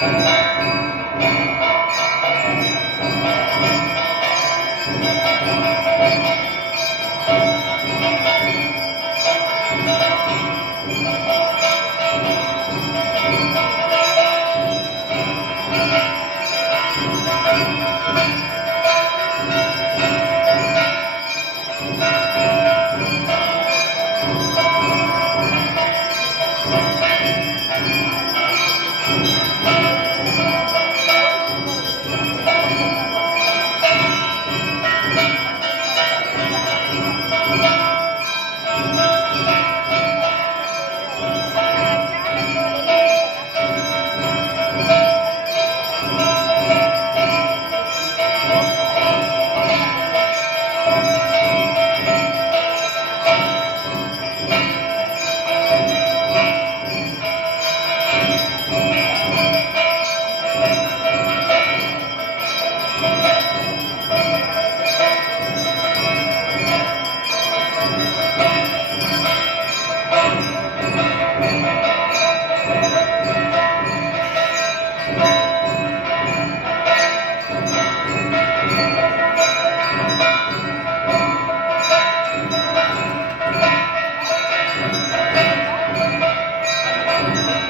Thank you.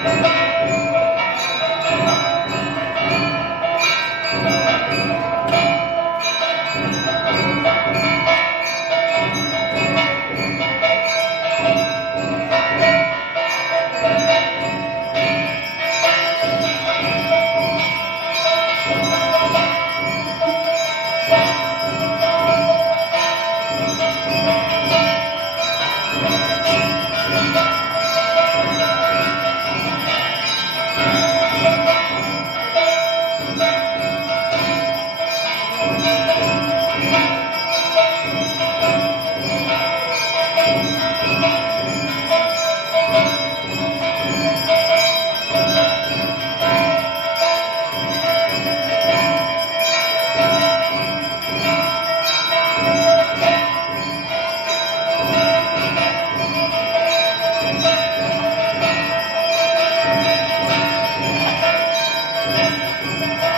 Thank yeah. you. Yeah. Thank you.